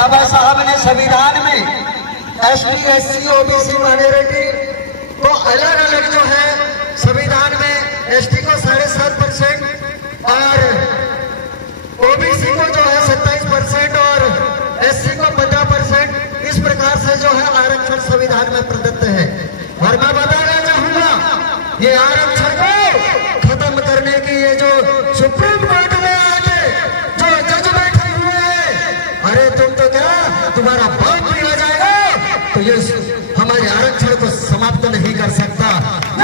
बाबा साहब ने संविधान में ST SC OBC माइनॉरिटी को अलग अलग जो है संविधान में ST को 7.5% और OBC को जो है 27% और SC को 15%, इस प्रकार से जो है आरक्षण संविधान में प्रदत्त है। और मैं बताना चाहूंगा ये आरक्षण को खत्म करने की ये जो सुप्रीम कोर्ट में आके जो जज बैठे हुए हैं, अरे तुम तो क्या तुम्हारा बाप भी आ जाएगा तो ये हमारे आरक्षण को समाप्त नहीं कर सकता।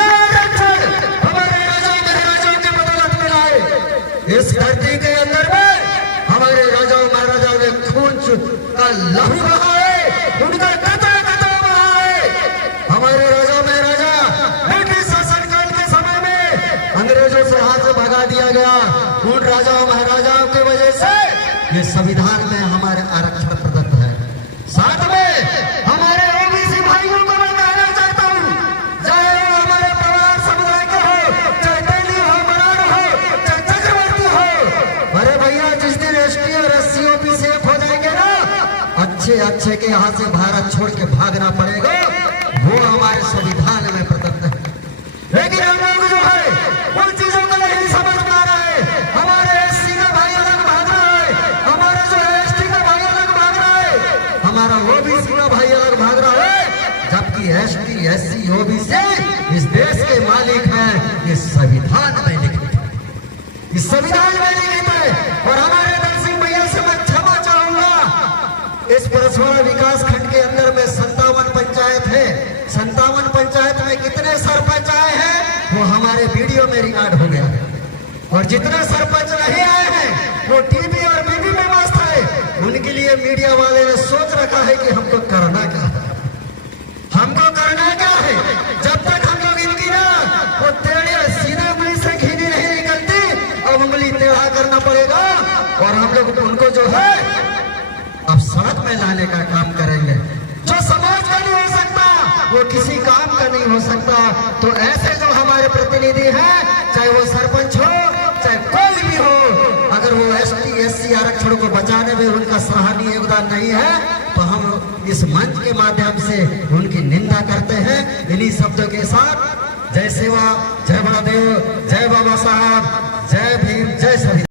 आरक्षण हमारे राजा महाराजाओं के बदौलत मिला है। इस धरती के अंदर में हमारे राजा महाराजाओं ने खून का लहू बहा है, उनका कतरा बहा है। हमारे राजा महाराजा ब्रिटिश शासनकाल के समय में अंग्रेजों से हाथ भगा दिया गया। उन राजाओं महाराजाओं की वजह से ये संविधान में हमारे आरक्षण प्रदत्त है। साथ में हमारे OBC भाइयों को मैं कहना चाहता हूँ, चाहे वो हमारे परिवार समुदाय के हो, चाहे तेली हो, मराठ हो, चाहे चक्रवर्ती हो, अरे भैया जिस दिन ST और SC OBC हो जाएंगे ना, अच्छे के यहाँ से भारत छोड़ के भागना पड़ेगा। वो हमारे संविधान में प्रदत्त है। लेकिन हम लोग जो है उन चीजों को नहीं समझ पा रहे। हमारे SC का भाई अलग भाग रहा है, हमारा जो ST का भाई अलग भाग रहा है, हमारा OBC का भाई अलग भाग रहा है, जबकि ST SC OBC इस देश के मालिक हैं। ये संविधान में लिखित है, इस संविधान में लिखित है। और हमारे दल सिंह भैया से मैं क्षमा चाहूंगा, इस परसवाड़ा विकास खंड के अंदर में 57 पंचायत है। 57 पंचायत में कितने सरपंच आए हैं वो हमारे वीडियो में रिकॉर्ड हो गया है। और जितने सरपंच नहीं आए हैं वो टीवी और बीबी में मस्त है। उनके लिए मीडिया वाले ने सोच रखा है कि हमको करना क्या है, हमको करना क्या है। जब तक हम लोग इनकी ना वो टेढ़े सीधे उंगली से घिनी नहीं निकलती, अब उंगली टेढ़ा करना पड़ेगा। और हम लोग उनको जो है अब सड़क में लाने का काम करेंगे। जो समाज का नहीं हो सकता वो किसी काम का नहीं हो सकता। तो ऐसे जो हमारे प्रतिनिधि हैं, चाहे वो सरपंच हो चाहे कोई भी हो, अगर वो ST SC आरक्षण को बचाने में उनका सराहनीय योगदान नहीं है तो हम इस मंच के माध्यम से उनकी निंदा करते हैं। इन्हीं शब्दों के साथ जय सेवा, जय बड़ादेव, जय बाबा साहब, जय भीम, जय सभी।